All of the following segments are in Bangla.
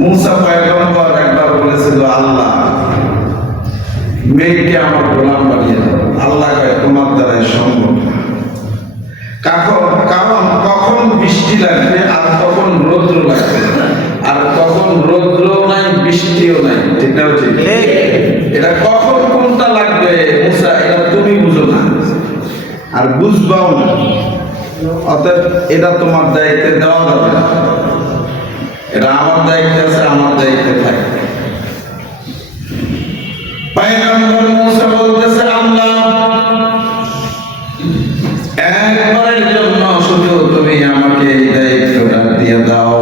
মুসা পয়গম্বর একবার বলেছিল, আল্লাহ মেয়েকে আমার গোলাম বানিয়ে দাও। আল্লাহ কয় তোমার দ্বারাই সম্ভব না। কারণ কখন বৃষ্টি লাগবে আর কখন রৌদ্র লাগবে, আর কখন রৌদ্র নাই বৃষ্টিও নাই, ঠিক না? ঠিক। এটা কখন কোনটা লাগবে মুসা, এটা তুমি বুঝো না আর বুঝবাও না। অতএব এটা তোমার দায়িত্বে দেওয়া যাবে না, এটা আমার দায়িত্বে আছে, আমার দায়িত্বে থাকবে। পয়গম্বর মুসা বলতেছে, আল্লাহ একবারের জন্য শুধু তুমি আমাকে এই দায়িত্বটা দিয়ে দাও।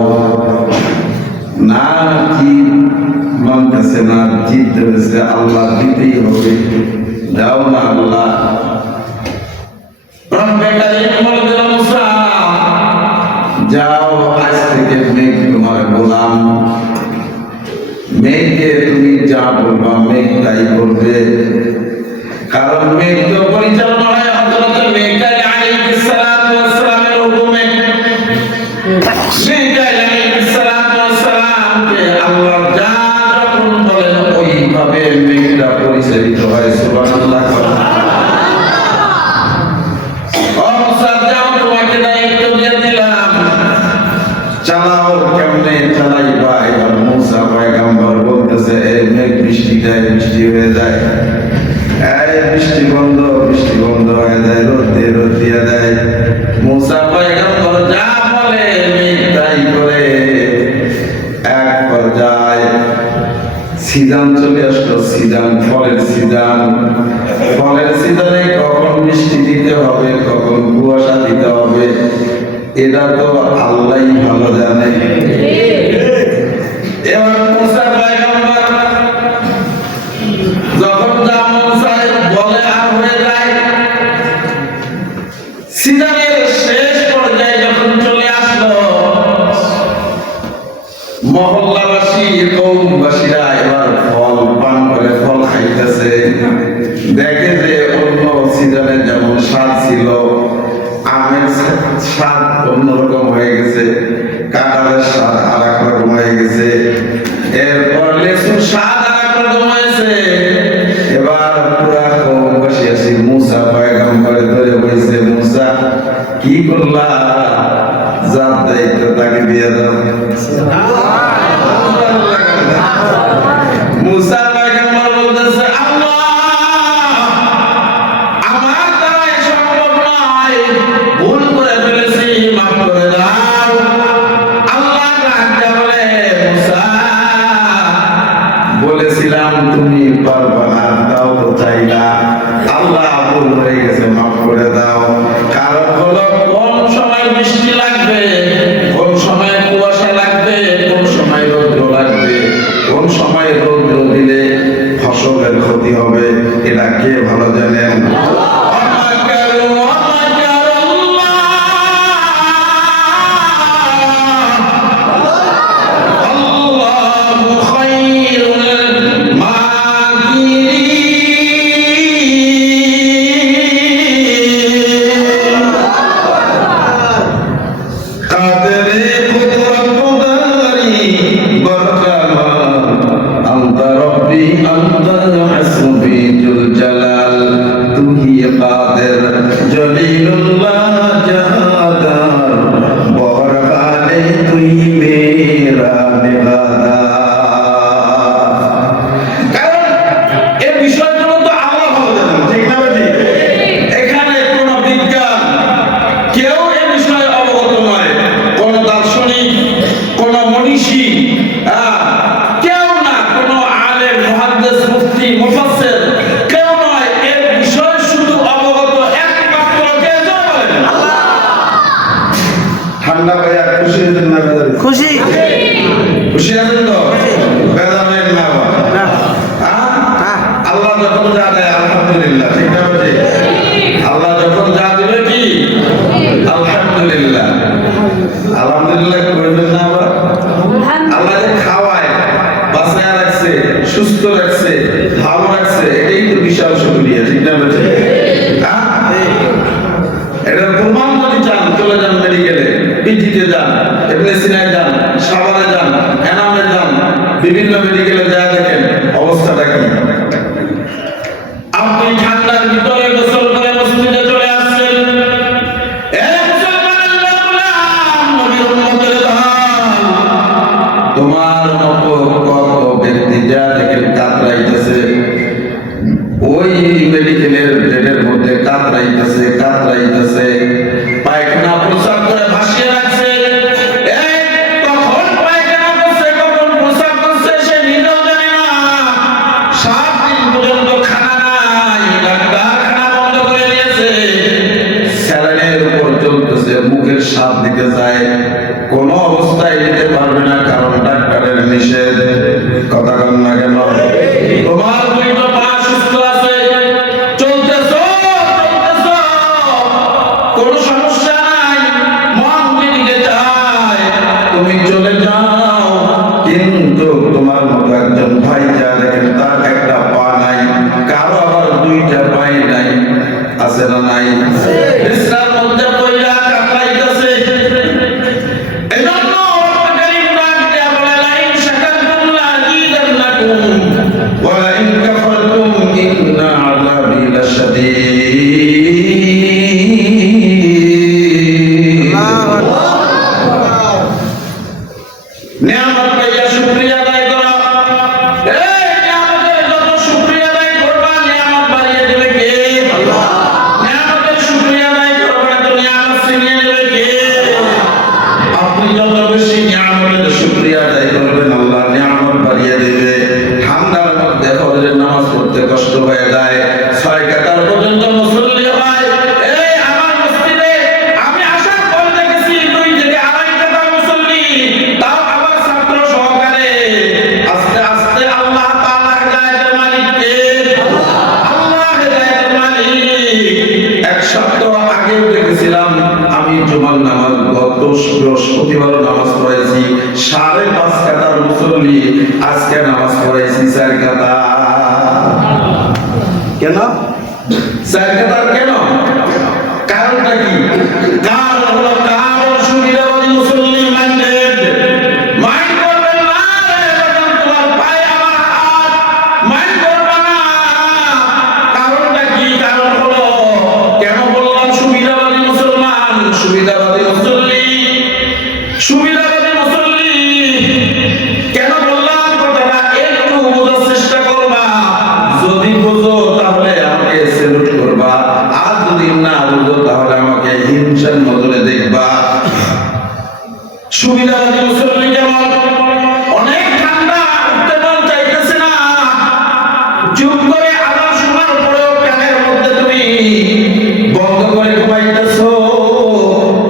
না কি মন কাছে না জিদ ধরেছে, আল্লাহ দিতেই হবে, দাও না আল্লাহ। যাও, আজ থেকে মেঘ তোমার গোলাম, মেঘকে তুমি যা বলবা মেঘ তাই করবে। কারণ মেঘ তো পরিচালনা হয় হযরত মিকাইল আলাইহিস সালাতু ওয়াস সালামের হুকুমে। মিকাইল আলাইহিস সালাতু ওয়াস সালামকে আল্লাহ যা যখন বলেন ওইভাবে মেঘটা পরিচালিত হয়। সুবহানাল্লাহ। চালাও, কেমনে চালাইবা? এবার মুসা পয়গম্বর বলতেছে, এই মেঘ বৃষ্টি দেয়, বৃষ্টি হয়ে যায়, এই বৃষ্টি বন্ধ হয়ে যায়, রোদ দিয়ে দেয়। মুসা পয়গম্বর যা বলে মেঘ তাই করে। এক পর্যায়ে সিজন চলে আসলো, সিজন, ফলের সিজনে কখন বৃষ্টি দিতে হবে, কখন কুয়াশা দিতে হবে, এটা তো আল্লাহই ভালো জানে। এবার মুসা পয়গম্বর যখন যা মুসা বলে আর হয়ে যায়, সিজনের শেষ পর্যায়ে যখন চলে আসলো, মহল্লাবাসী কওমবাসীরা এবার ফল পান করে, ফল খাইতেছে। দেখে যে অন্য সিজনে যেমন স্বাদ ছিল, আমের স্বাদ অন্যরকম হয়ে গেছে, কাঁঠালের স্বাদ আর এক রকম হয়ে গেছে, এরপর লেচুর স্বাদ আর এক রকম হয়েছে। এবার পুরা কওমবাসী আসি মুসা পয়গম্বরের ধরে বলছে, মুসা কি করলা? যার দায়িত্ব তাকে দিয়ে দাও। মুসা পয়গম্বর বলতেছে, আল্লাহ আমার দ্বারা সম্ভব নয়, ভুল করে ফেলেছি, মাফ করে দাও। আল্লাহ ডাকতে বলে, মুসা বলেছিলাম তুমি পারবা না, তাও তো চাইলা। আল্লাহ ভুল হয়ে গেছে, মাফ করে দাও। কারণ হলো কোন সময় বৃষ্টি লাগবে, কোন সময় কুয়াশা লাগবে, কোন সময় রৌদ্র লাগবে, কোন সময় রৌদ্র দিলে ফসলের ক্ষতি হবে, এটা কে ভালো জানেন? ঠান্ডা ভাইয়া খুশি হয়েছেন না? খুশি আছেন তো? বেদা নেন না? আল্লাহ যখন যা দেয় আলহামদুলিল্লাহ, ঠিক না? আল্লাহ যখন যা দিবে কি আলহামদুলিল্লাহ, আলহামদুলিল্লাহ করবেন না? আবার আল্লাহ যে খাওয়ায়, বাঁচায় রাখছে, সুস্থ রাখছে, ভালো রাখছে, এটাই তো বিশাল শুকরিয়া, ঠিক না? এটার প্রমাণ যদি চান চলে যান মেডিকেলে, পিজিতে যান, এমনি সিনায় যান, সাভারে যান, এনামে যান, বিভিন্ন মেডিকেলে যা দেখেন অবস্থাটা কি। আপনি ঠান্ডার ভিতরে গোসল করে মসজিদে চলে আসছেন, তোমার মতো কত ব্যক্তি যা দেখেন কাতরাইতেছে, ওই মেডিকেলের বেডের মধ্যে কাতরাইতেছে, পায়খানা প্রসাব করে ভাসিয়ে রাখছে। কখন পায়খানা করছে, কখন প্রসাব করছে সে নিজেও জানে না। 7 দিন পর্যন্ত খানা নাই, ডাক্তার খানা বন্ধ করে দিয়েছে, স্যালাইনের উপর চলতেছে, মুখের স্বাদ দিতে যায়, কোন অবস্থায় নিতে পারবে না, কারণ ডাক্তারের নিষেধ। কথা কন না কেন? তোমার দুইটা পা সুস্থ আছে, চলতেছো, কোনো সমস্যা নাই, মন যেদিকে চায় তুমি চলে যাও। কিন্তু তোমার মতো একজন ভাই যা দেখেন তার একটা পা নাই, কারো আবার 2টা পাই নাই, আছে না নাই? বিছানার মধ্যে পড়া কাতরাইতেছে। এজন্য কারীম ডাক দেয়া বলে, লাইন শাকারতুম লাযীদান্নাকুম ওয়া লাইন কাফারতুম ইন্না আযাবী লাশাদীদ। নিয়ামত পাইয়া শুকরিয়া আদায় করো। এই নিয়ামতের যত শুকরিয়া আদায় করবা, নিয়ামত বাড়িয়ে দেবে কে? আল্লাহ। নিয়ামতের শুকরিয়া আদায় করবে না তো নিয়ামত ছিনিয়ে নেবে কে? আপনি যত বেশি নিয়ামতের শুকরিয়া আদায় করবেন, আল্লাহ নিয়ামত বাড়িয়ে দেবে। ঠান্ডার মধ্যে ফজরের নামাজ পড়তে কষ্ট হয়ে যায়, 6 কাতার পর্যন্ত মুসল্লি হয়। এই আমার মসজিদে আমি আসার পর দেখেছি 2 থেকে 2.5 কাতার মুসল্লি, তাও আবার ছাত্র সহকারে। আস্তে আস্তে আল্লাহ তাআলা হেদায়েতের মালিক কে? আল্লাহ হেদায়েতের মালিক। 1 সপ্তাহ আগেও দেখেছিলাম আমি জুমার নামাজ, গত বৃহস্পতিবার নামাজ পড়াইছি 5.5 কাতার মুসল্লি, আজকে নামাজ পড়াইছি 4 কাতার। কেন 4 কাতার কেন? কারণটা কি? কারণ হলো কারো সুবিধাবাদী মুসল্লি মাইন্ডেড। মাইন্ড করবেন না রে বাজান, তোমার পায়ে আমার হাত, মাইন্ড করবে না। কারণটা কি? কারণ হলো, কেন বললাম সুবিধাবাদী মুসলমান, সুবিধাবাদী মুসল্লি, সুবিধাবাদী মুসল্লি কেন বললাম কথাটা একটু বোঝার চেষ্টা করবা। যদি বুঝো তাহলে আমাকে স্যালুট করবা, আর যদি না বুঝো তাহলে আমাকে হিংসার নজরে দেখবা। সুবিধাবাদী মুসল্লি যেমন অনেক ঠান্ডা, উঠতে মন চাইতেছে না, চুপ করে আওয়াজ শোনার পরেও কানের মধ্যে তুমি বন্ধ করে ঘুমাইতেছো।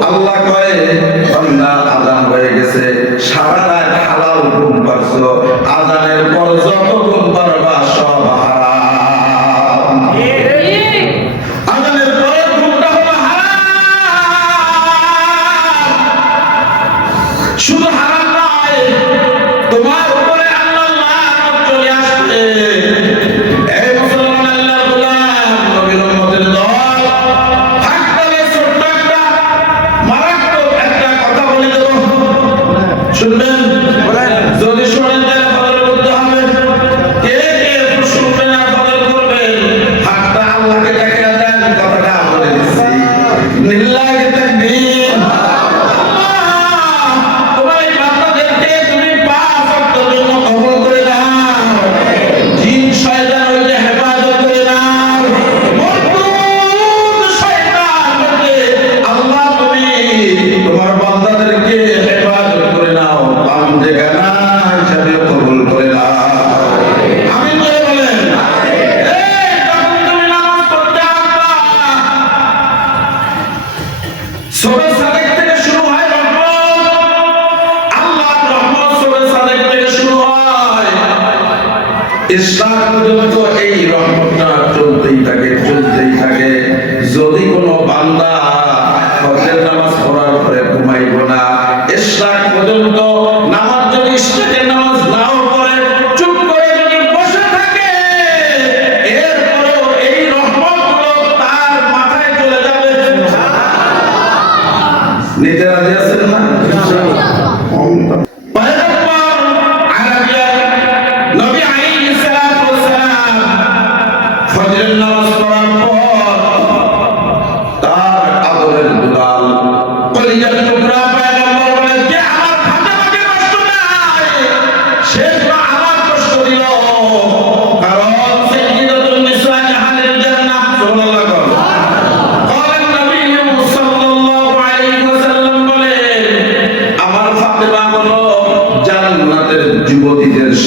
আল্লাহ কয় বান্দা আযান হয়ে গেছে, সারা রাত হালাল ঘুম পারছো, আযানের পর যত ঘুম পারবা সব হারাম। আযানের পরে ঘুমটা হলো হারাম। শুধু হারাম নয়, তোমার উপরে আল্লাহর লানত চলে আসবে। এই মুসলমান আল্লাহর গোলাম, নবীর উম্মতের দল, হাক্কালে ছোট্ট একটা মারাত্মক একটা কথা বলে দেব, শুনবেন? যদি শোনেন তাহলে ফজর করতে হবে। কে কে শুনবেন আর ফজর করবেন? হাতটা আল্লাহকে দেখিয়ে দেন, কথাটা বলে দিচ্ছি। লিল্লাহি তাকবীর। তোমার এই বান্দাদেরকে তুমি 5 ওয়াক্তের জন্য কবুল করে দাও। জিন শয়তান হইতে হেফাজত করে দাও। মরদুদ শয়তান হইতে আল্লাহ তুমি তোমার বান্দাদেরকে হেফাজত করে নাও, বান্দেগানা হিসাবে কবুল করে নাও। আমিন বলে বলেন। এই যখন তুমি নামাজ পড়তে আসবা, সবে সাদেক থেকে শুরু হয় রহমত। আল্লাহর রহমত সবে সাদেক থেকে শুরু হয়। ইসলাম পর্যন্ত এই রহমতটা চলতেই থাকে, চলতেই থাকে। যদি কোনো বান্দা ফজরের নামাজ পড়ার পরে ঘুমাইব না, ইসলাম পর্যন্ত নামাজ যদি ইশরাকের নামাজ নাও পড়ে, চুপ করে যদি বসে থাকে, এরপরেও এই রহমতগুলো তার মাথায় চলে যাবে। নিতে রাজি আছেন না? পয়গম্বর আরবিয়া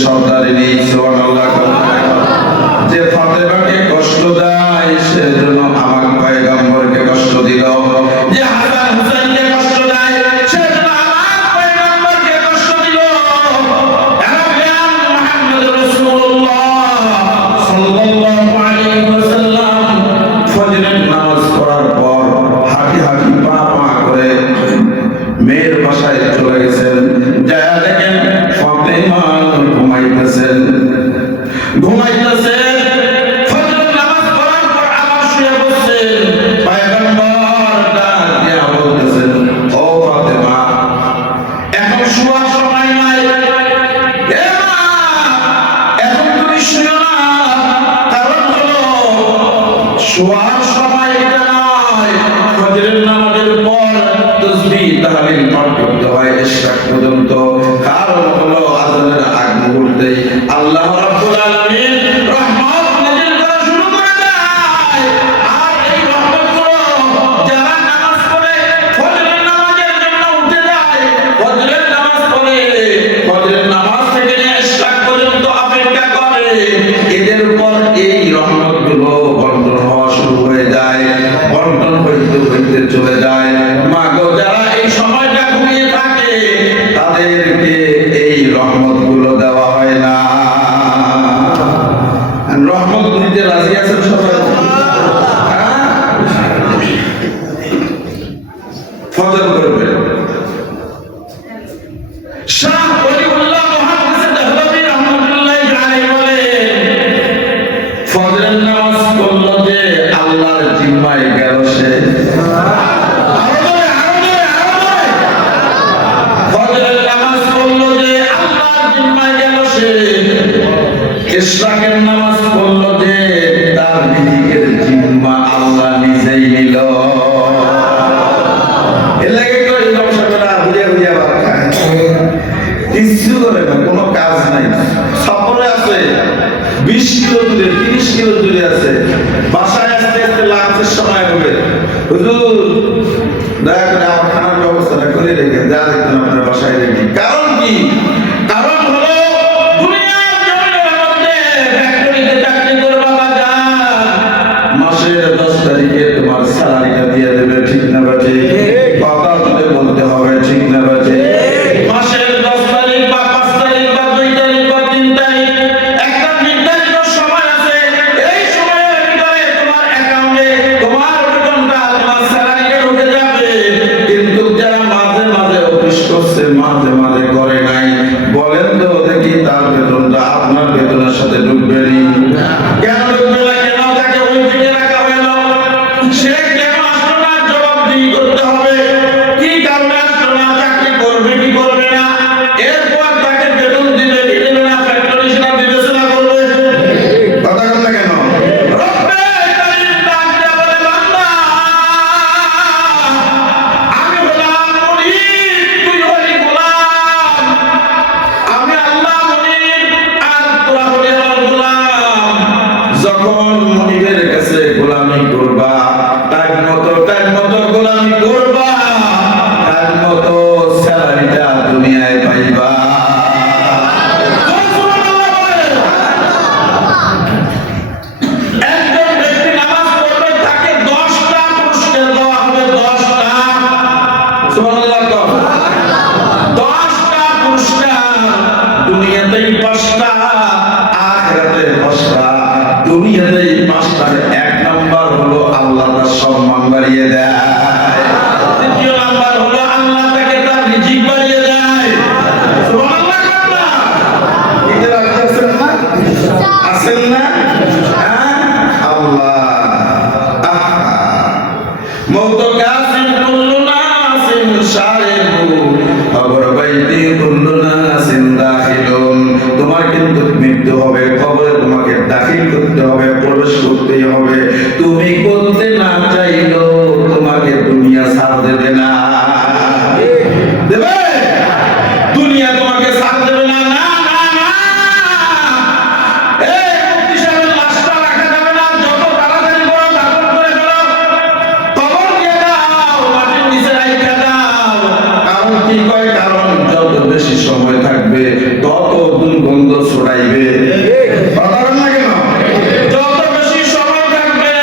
সর্দারিনী, সুবহানাল্লাহ। যে ফাতেমাকে কষ্ট দেয় সেজন্য আমার পয়গম্বরকে কষ্ট দিল, যে হাসান হুসাইনকে কষ্ট দেয় সেজন্য আমার পয়গম্বরকে কষ্ট দিল। মুহাম্মদ রাসূলুল্লাহ সাল্লাল্লাহু আলাইহি ওয়াসাল্লাম ফজরের নামাজ পড়ার পর হাঁটি হাঁটি পা পা করে মেয়ের বাসায় চলে গেছেন। যায় দেখেন ফাতেমা ঘুমাইতেছেন। ফজরের নামাজ পড়ার পর আবার শুয়ে বসছেন। পয়গম্বর ডাক দিয়ে বলতেছেন, ও ফাতেমা, এখন শোয়ার সময় নাই, এ মা, এখন তুমি শুয়ো না। কারণ হলো শোয়ার সময় এটা নয়, ফজরের নামাজের পর তাসবিহ তাহলিল পাঠ করতে হয় ইশরাক পর্যন্ত। কারণ হলো আযানের আগ মুহূর্তেই আল্লাহ রাব্বুল আলামিন রহমত নাযিল করা শুরু করে দেয়। আর এই রহমতগুলো যারা নামাজ পড়ে ফজরের নামাজের জন্য উঠে যায়, ফজরের নামাজ পড়ে ফজরের নামাজ থেকে নিয়ে ইশরাক পর্যন্ত অপেক্ষা করে, এদের উপর এই রহমতগুলো বন্টন হওয়া শুরু হয়ে যায়। বন্টন হইতে হইতে চলে যায়। মাগো, যারা এই সময়টা ঘুমিয়ে থাকে তাদেরকে এই রহমতগুলো দেওয়া হয় না। রহমত নিতে রাজি আছেন সবাই? ফজর করবে। শাহ ওলিউল্লাহ মুহাম্মদ দেহলভী রাহমাতুল্লাহি আলাইহি বলে, ফজরের নামাজ পড়লো যে আল্লাহর জিম্মায় গেল সে। ফজরের নামাজ পড়লো যে আল্লাহর জিম্মায় গেল সে। ইশরাকের নামাজ পড়লো যে তার নিজের জিম্মা আল্লাহ নিজেই নিল। এর লাগে কই দর্শকরা বুঝে বুঝে ভাত খায়, কিছু করে না, কোনো কাজ নাই। সফরে আছে 20 কিলো দূরে, 30 কিলো দূরে আছে, বাসায় আসতে আসতে লাঞ্চের সময় হবে। হুজুর, দয়া করে আমার খানার ব্যবস্থাটা করে রেখে যা দেখবেন আপনার বাসায় রেখে। কারণ কি? কারণ হলো দুনিয়ার জমিনের মধ্যে ফ্যাক্টরিতে চাকরি করে বাবা যান, মাসের 10 তারিখে তোমার স্যালারিটা দিয়ে দেবে, ঠিক না বাজে? কথা তুলে বলতে হবে, ঠিক না বাজে? মাসের 10 তারিখ বা 5 তারিখ বা 2 তারিখ বা 3 তারিখ একটা নির্ধারিত সময় আছে। এই সময়ের ভিতরে তোমার অ্যাকাউন্টে তোমার বেতনটা, তোমার স্যালারিটা ঢুকে যাবে। কিন্তু যারা মাঝে মাঝে অফিস করছে, মাঝে মাঝে করে নাই, বলেন তো দেখি তার বেতনটা আপনার বেতনের সাথে ঢুকবে না? কেন ঢুকবে না? কেন তাকে ওই দিকে রাখা হলো? সে কেন আসলো না? জবাবদিহি করতে হবে। কি কারণে আসলো না? চাকরি করবে কি করবে না? এরপর তাকে বেতন দিবে কি দিবে না? ফ্যাক্টরি সেটা বিবেচনা করবে। কথা কথা কেন? রব্বে কারীম ডাক দিয়ে বলে, বান্দা, আমি হলাম মুনিব, তুই হলি গোলাম। আমি আল্লাহ মুনিব আর তোরা হলি আমার গোলাম। যখন মুনিবের কাছে গোলামি করবা, টাইম মতো গোলামি করবা, টাইম মতো স্যালারিটা দুনিয়ায় পাইবা। একজন ব্যক্তি নামাজ পড়বে, তাকে 10টা পুরস্কার দেওয়া হবে। 10টা, সুবহানাল্লাহ, 10টা পুরস্কার। দুনিয়াতেই 5টা, আখিরাতে 5টা। দুনিয়াতেই 5টার 1 নাম্বার হলো আল্লাহ তার সম্মান বাড়িয়ে দেয়। দ্বিতীয় নাম্বার হলো আল্লাহ তাকে তার রিজিক বাড়িয়ে দেয়। সুবহানাল্লাহ। এটা আছেন না? আছেন না? আল্লাহ মওত কাসিম কুল্লু নাসিন শারিবু খবর বাইতি কুল্লু নাসিন দাখিলুন। তোমার কিন্তু মৃত্যু হবে, কবরে তোমাকে দাখিল করতে হবে, প্রবেশ করতেই হবে। তুমি করতে না চাইলেও তোমাকে দুনিয়া ছাড় দেবে না। দেবে? দুনিয়া তোমাকে ছাড় দেবে না। না না না, এই মুফতি সাহেবের লাশটা রাখা যাবে না। যত তাড়াতাড়ি করো দাফন করে ফেলো, কবর দিয়ে দাও, মাটির নিচে রাখা দাও। কারণ কি কয়? কারণ যত বেশি সময় থাকবে তত দুর্গন্ধ যাইবে। কথা বলেন না কেন? যত বেশি সময় থাকবে,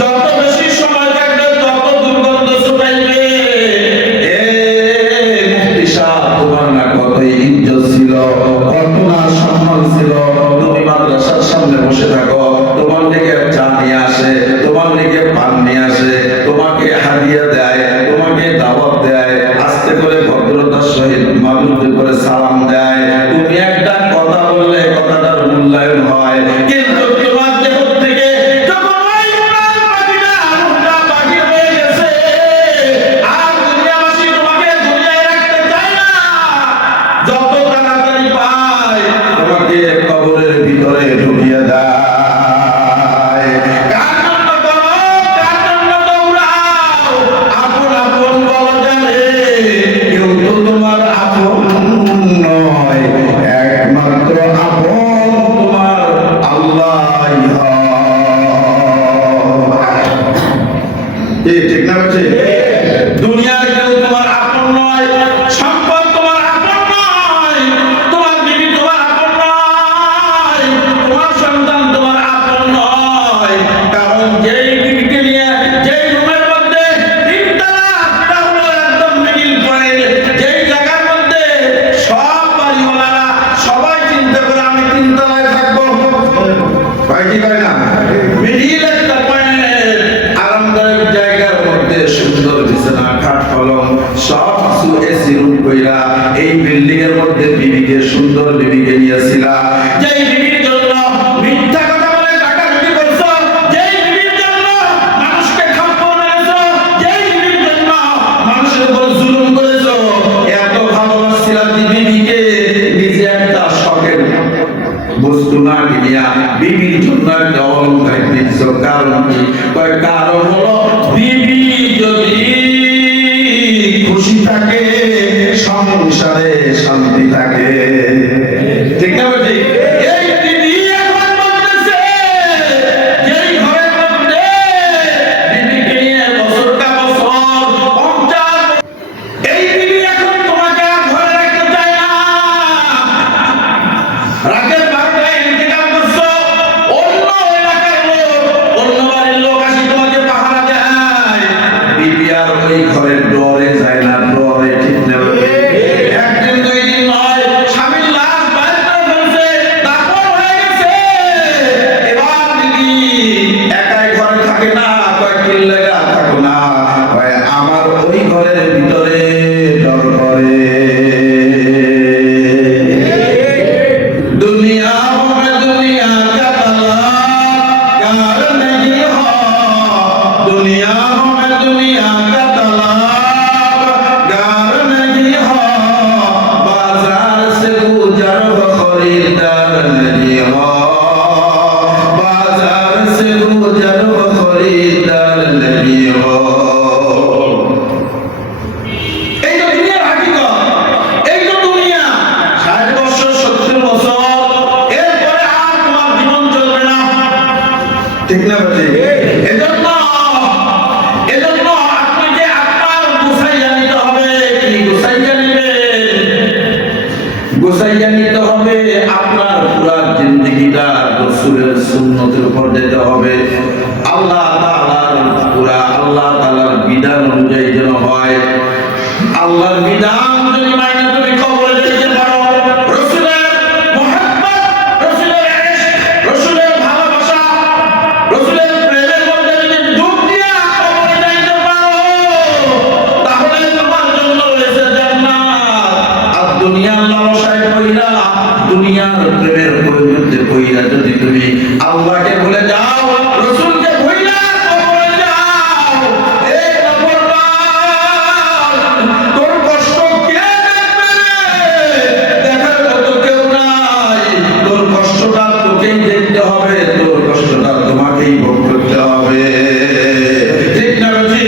যত বেশি সময় থাকবে তত দুর্গন্ধ ছড়াইবে। মুফতি সাহেব, তোমার না কতই ইজ্জত ছিল, কত না সম্মান ছিল। তুমি মাদ্রাসার সামনে বসে থাকো, তোমার দিকে চা নিয়ে আসে, তোমার দিকে পান নিয়ে আসে, তোমাকে হাদিয়া দেয়, তোমাকে দাওয়াত দেয়, আস্তে করে ভদ্রতার সহিত মানুষ করে সালাম দেয়। তুমি একটা কথা বললে কথাটার মূল্যায়ন হয়, কিন্তু তোমার দেহ থেকে যখন ওই উড়াল পাখিটা উড়া পাখি হয়ে গেছে, আর দুনিয়াবাসী তোমাকে দুনিয়ায় রাখতে চায় না, যত তাড়াতাড়ি পায় তোমাকে কবরের ভিতরে ঢুকিয়ে দেয়। কার জন্য করো, কার জন্য দৌড়াও? আপন আপন বলা জানে, কেউ তো তোমার আপন নয়, একমাত্র আপন তোমার আল্লাহই হয়। ঠিক না বলছে? দুনিয়ার কেউ তোমার আপন নয়, সম্পদ তোমার আপন নয়, তোমার বিবি তোমার আপন নয়, তোমার সন্তান তোমার আপন নয়। কারণ যেই বিবিকে নিয়ে যেই রুমের মধ্যে তিনতলা, সেটা হলো একদম মিডিল পয়েন্ট, যেই জায়গার মধ্যে সব বাড়িওয়ালারা সবাই চিন্তা করে আমি তিনতলায় থাকবো, ভাই কি করে না? মিডিল একটা পয়েন্ট, আরামদায়ক জায়গার মধ্যে সুন্দর বিছানা, খাট, পলং সব কিছু এসি রুম কইরা এই বিল্ডিং এর মধ্যে বিবিকে, সুন্দর বিবিকে নিয়েছিলা। যেই বিবির জন্য মিথ্যা কথা বলে টাকা বিক্রি করছো, যেই বিবির জন্য মানুষকে খাপ্প মেরেছো, যেই বিবির জন্য মানুষের উপর জুলুম করেছো, এত ভালোবাসছিলা বিবিকে, নিজে একটা শখের বস্তু না কিনিয়া বিবির জন্য একটা অলংকার কিনছো। কারণ কি? কারণ হলো বিবি যদি খুশি থাকে সংসারে শান্তি থাকে। ঠিক না বলছি? এই বিবি এখন বলতেছে, যেই ঘরের মধ্যে বিবিকে নিয়ে বছরটা বছর 50, এই বিবি এখন তোমাকে আর ঘরে রাখতে চায় না। রাতের 12টায় ইন্তেকাল করছো, অন্য এলাকার লোক, অন্য বাড়ির লোক আসি তোমাকে পাহারা দেয়, বিবি আর ওই ঘরের ডরে যায় না, ডরে। ঠিক না? একদিন দুই দিন নয়, স্বামীর লাশ বাইর করে ফেলছে, দাফন হয়ে গেছে। এবার বিবি একাই ঘরে থাকে না, কয়েকদিন লেগে থাকো না, আমার ওই ঘরের ভিতরে ডর করে। दुनिया में दुनिया का तालाब गार नहीं हो, दुनिया में दुनिया का तालाब गार नहीं हो, बाजार से गुजर खरीदार नहीं हो, बाजार से गुजर खरीदार नहीं हो। এই তো দুনিয়ার হাকিকত, এই তো দুনিয়া। 60 বছর 70 বছর এরপরে আর তোমার জীবন চলবে না। ঠিক না বলছি? এজন্য আপনাকে আপনার গুছাইয়া নিতে হবে। কি গুছাইয়া নেবেন? গুছাইয়া নিতে হবে আপনার পুরা জিন্দেগিটা রাসূলের সুন্নতের উপর যেতে হবে। আল্লাহ তাআলার বিধান অনুযায়ী যেন হয়। আল্লাহর বিধান যদি মাইনে তুমি কবরে যেতে পারো, রাসূলের মুহাব্বত, রাসূলের ইশক, রাসূলের ভালোবাসা, রাসূলের প্রেমের মধ্যে যদি ডুব দিয়া কবরে যাইতে পারো, তাহলে তোমার জন্য রয়েছে জান্নাত। আর দুনিয়ার লালসায় পইরা, দুনিয়ার প্রেমের মধ্যে পইরা যদি তুমি আল্লাহকে ভুলে যাও, রাসূলকে ভুলে কবরে যাও, এই তোর কষ্ট কে দেখবে রে? দেখার মতো কেউ নাই। তোর কষ্টটা তোকেই দেখতে হবে, তোর কষ্টটা তোমাকেই ভোগ করতে হবে। ঠিক না বলছি?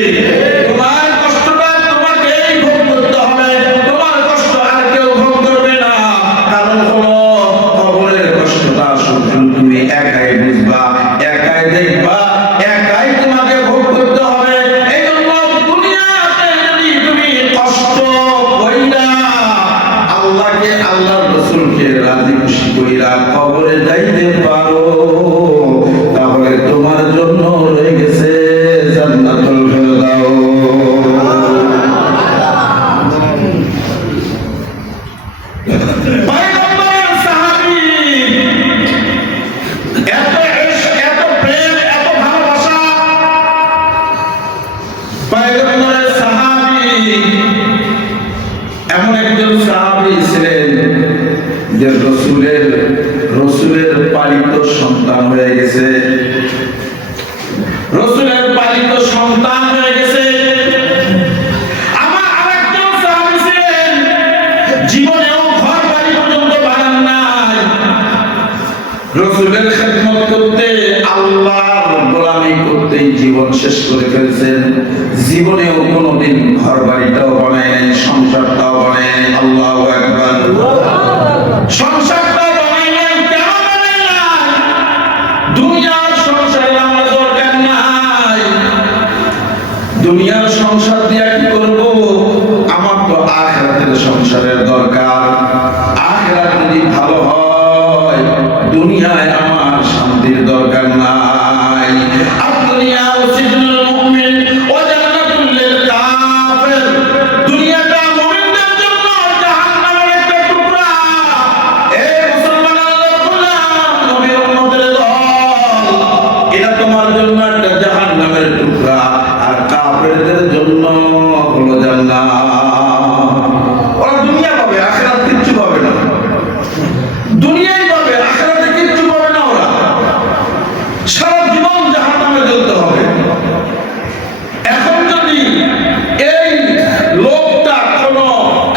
তোমার কষ্টটা তোমাকেই ভোগ করতে হবে, তোমার কষ্ট আর কেউ ভোগ করবে না। কারণ হলো কবরের কষ্টটা শুধু তুমি একাই বুঝবা, একাই দেখবা, আমাকে আল্লাহর রাসূলকে রাজি খুশি কইরা কবরে যাইতে পারো, তাহলে তোমার জন্য রয়ে গেছে জান্নাতুল ফেরদাউস। পয়গম্বরের সাহাবী, এত ইশক, এত প্রেম, এত ভালোবাসা। পয়গম্বরের সাহাবী, এমন একজন সাহাবী ছিলেন যে রসুলের পালিত সন্তান হয়ে গেছে, রসুলের পালিত সন্তান হয়ে গেছে। আমার আরেকজন সাহাবী ছিলেন, জীবনেও ঘর বাড়ি পর্যন্ত বানান নাই, রসুলের খেদমত করতে, আল্লাহর গোলামি করতেই জীবন শেষ করে ফেলছেন। জীবনেও কোনোদিন ঘর বাড়িটাও বানায় নাই, সংসারটাও বানায় নাই। আল্লাহু আকবার। সংসারটাও বানায় নাই। কেন বানায় নাই? দুনিয়ার সংসারে আমার দরকার নাই। দুনিয়ার সংসার দিয়ে কি করব? আমার তো আখিরাতের সংসারের দরকার। আখিরাত যদি ভালো হয়, দুনিয়ায় আমার শান্তির দরকার নাই। আর দুনিয়া ওয়াসিজুল মুমিন ওয়া জান্নাতুল লিল কাফির। দুনিয়াটা মুমিনদের জন্য জাহান্নামের একটা টুকরা। এই মুসলমান আল্লাহর গোলাম, নবীর উম্মতের দল, এটা তোমার জন্য একটা জাহান্নামের টুকরা, আর কাফেরদের জন্য হলো জান্নাত। ওরা দুনিয়া পাবে, আখিরাত কিচ্ছু পাবে না। দুনিয়াই পাবে, আখিরাতে কিচ্ছু পাবে না। ওরা সারা জীবন জাহান্নামে জ্বলতে হবে। এখন যদি এই লোকটা কোন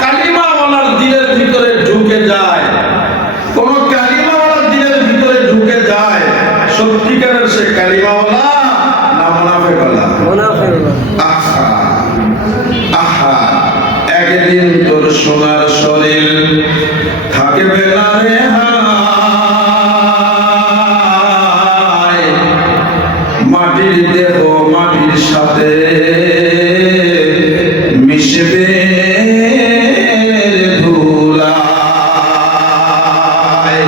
কালিমাওয়ালার দিলের ভিতরে ঢুকে যায়, কোন কালিমাওয়ালার দিলের ভিতরে ঢুকে যায়, সত্যিকারের সে কালিমাওয়ালা না মুনাফিকওয়ালা? আহা আহা, একদিন তোর সোনার শরীর থাকবে না রে হায়, মাটির দেহ মাটির সাথে মিশবে ধুলায়।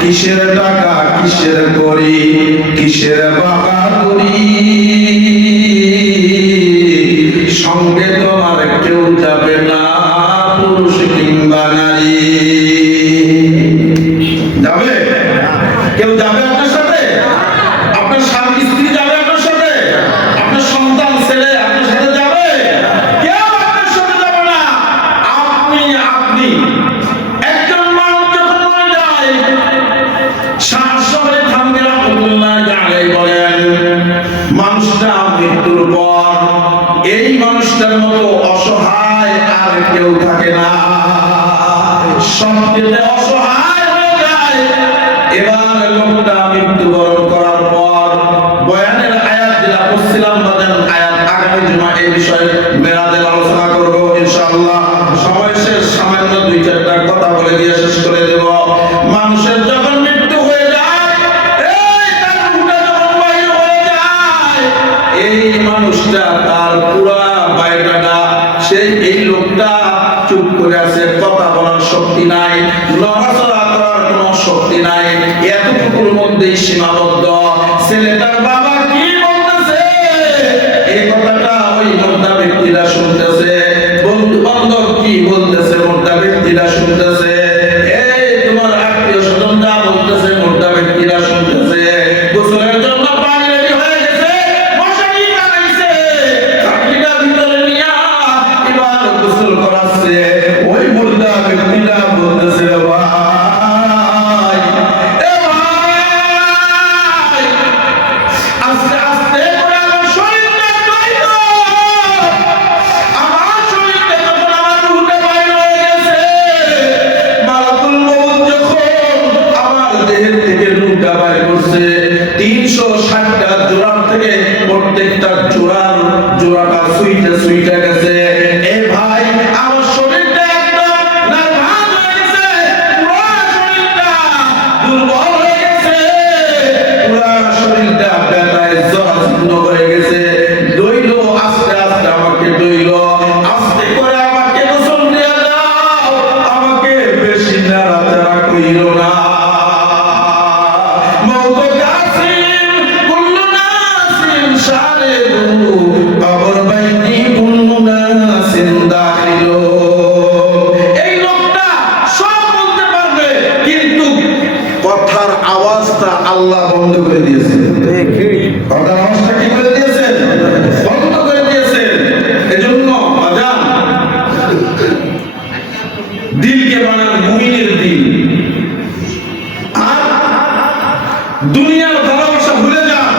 কিসের টাকা, কিসের করি, কিসের বাহাদুরি, সঙ্গে তোমার কেউ যাবে না, পুরুষ কিংবা নারী। যাবে? কেউ যাবে আপনার সাথে? আপনার স্বামী স্ত্রী যাবে আপনার সাথে? আপনার সন্তান ছেলে আপনার সাথে যাবে? কেউ আপনার সাথে যাবে না। আপনি একজন মানুষ যখন মরে যায়, শাহ শহরে থামবে রাহমাতুল্লাহ আলাইহি বলেন, মানুষটা মৃত্যুর পর এই মানুষটার মতো অসহায় আর কেউ থাকে না। সবচেয়ে অসহায় হয়ে যায়। এবার লোকটা মৃত্যুবরণ করার পর বয়ানের আয়াত যেটা পড়ছিলাম, বাজান আয়াত, আগামী জুমা এই বিষয়ে মেরাজের আলোচনা করব ইনশাআল্লাহ। সময় শেষ, সামান্য দুই চারটা কথা বলে দিয়ে শেষ করে দেব। মানুষের যখন মৃত্যু হয়ে যায়, এই তার রূহটা যখন বাইর হয়ে যায়, এই মানুষটা তার পুরা বায়োডাটা, সেই এই লোকটা চুপ করে আছে, কথা বলার শক্তি নাই, নড়াচড়া করার কোনো শক্তি নাই, এতটুকুর মধ্যেই সীমাবদ্ধ। ছেলেটার বাবা কি বলতেছে এই কথাটা ওই মোদ্দা ব্যক্তিরা শুনতেছে, বন্ধু বান্ধব কি বলতেছে মোদ্দা ব্যক্তিরা শুনতেছে, এই তোমার আত্মীয় স্বজন যা বলতেছে মোদ্দা ব্যক্তিরা শুনতেছে। গোসলের জন্য পানি রেডি হয়ে গেছে, মশারি টানাইছে, খাটলিটা ভিতরে নিয়া এবার গোসল করাচ্ছে। ওই মোদ্দা ব্যক্তিরা বলতেছে, ভাই এ ভাই, আস্তে আস্তে করে আমার শরীরটা তৈরি, আমার শরীরটা যখন আমার রূহটা বাইর হয়ে গেছে, রাস্তা আল্লাহ বন্ধ করে দিয়েছেন। কথার রাস্তা কি করে দিয়েছেন? বন্ধ করে দিয়েছেন। এজন্য বাজান দিলকে বানান মুমিনের দিল। আর দুনিয়ার ভালোবাসা ভুলে যান,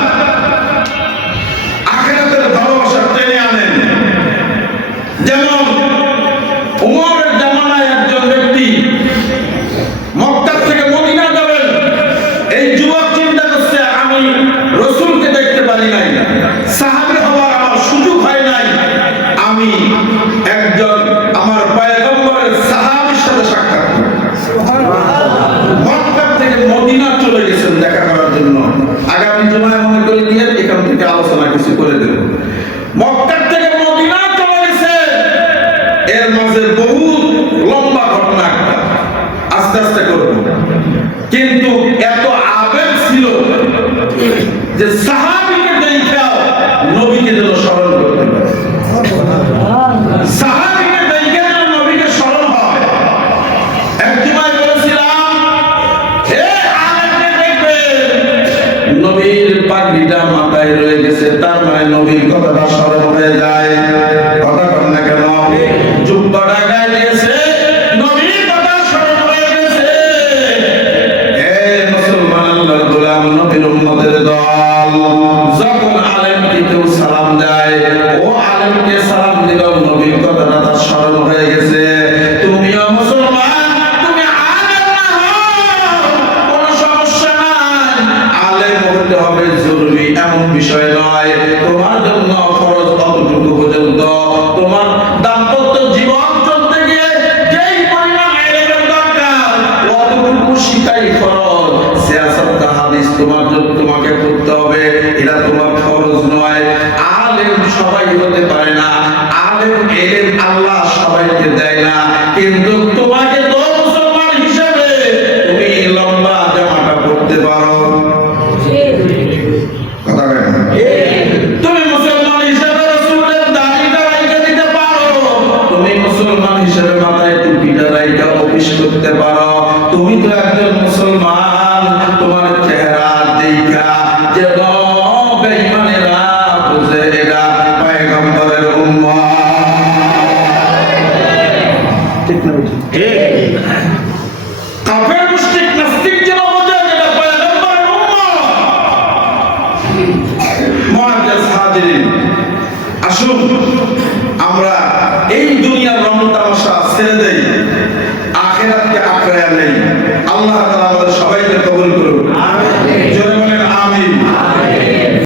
আখিরাতের ভালোবাসা টেনে আনেন। যেমন উমরের জামানায় একজন ব্যক্তি মক্কা থেকে মদিনা যাবেন, এই যুবক চিন্তা করছে আমি রাসূলকে দেখতে পারি নাই, সাহাবী হওয়ার আমার সুযোগ হয় নাই, আমি একজন আমার পয়গম্বরের সাহাবীর সাথে সাক্ষাৎ করব। মক্কা থেকে মদিনা চলে গেছেন দেখা করার জন্য। আগামী জুমায় মনে করে দিয়ে এখান থেকে আলোচনা কিছু করে দেব। মক্কা থেকে মদিনা চলে গেছে, এর মাঝে বহু লম্বা ঘটনা, একটা আস্তে আস্তে করব। কিন্তু এত আবেগ ছিল যে সাহাবীকে দেখাও নবীকে যেন স্মরণ করতে পারে, সাহাবীকে দেখে যেন নবীকে স্মরণ হয়। একজনায় বলেছিলাম হে আলেমকে দেখবে নবীর পাগড়িটা মাথায় রয়ে গেছে, তার মানে নবীর কথাটা স্মরণ হয়ে যায়। কথা বল না কেন? জুব্বাটা গায়ে দিয়েছে, নবীর কথা স্মরণ হয়ে গেছে। হে মুসলমান আল্লাহর গোলাম, নবীর উম্মতের দল, যখন আলেমকে কেউ সালাম দেয়, ও আলেমকে সালাম দিলেও নবীর কথাটা তার স্মরণ হয়ে গেছে। তুমিও মুসলমান, তুমি আলেম না হও কোনো সমস্যা নাই, আলেম হতে হবে জরুরি এমন বিষয় নয়। তোমার জন্য ফরজ অতটুকু পর্যন্ত, তোমার দাম্পত্য জীবন চলতে গিয়ে যেই পরিমাণ ইলমের দরকার অতটুকু শিখাই ফরজ। সিয়াসত হাদিস তোমার জন্য তোমাকে পড়তে হবে, এটা তোমার ফরজ নয়। আলেম সবাই হতে পারে না, আলেম ইলম আল্লাহ সবাইকে দেয় না, কিন্তু তোমাকে তো মুসলমান হিসেবে তুমি লম্বা জামাটা পড়তে পারো। কথা বলেন না? তুমি মুসলমান হিসেবে রাসূলের দাড়িটা রাইখা দিতে পারো, তুমি মুসলমান হিসেবে মাথায় টুপিটা রাইখা অফিস করতে পারো। তুমি তো একজন মুসলমান, তোমার চেহারা দেখা যেন বেঈমানেরা বুঝে এরা পয়গম্বরের উম্মত। ঠিক না? ঠিক। কাফের মুশরিক নাস্তিক যেন বুঝে এরা পয়গম্বরের উম্মত। মুআজ্জাজ হাজিরিন, আসুন আমরা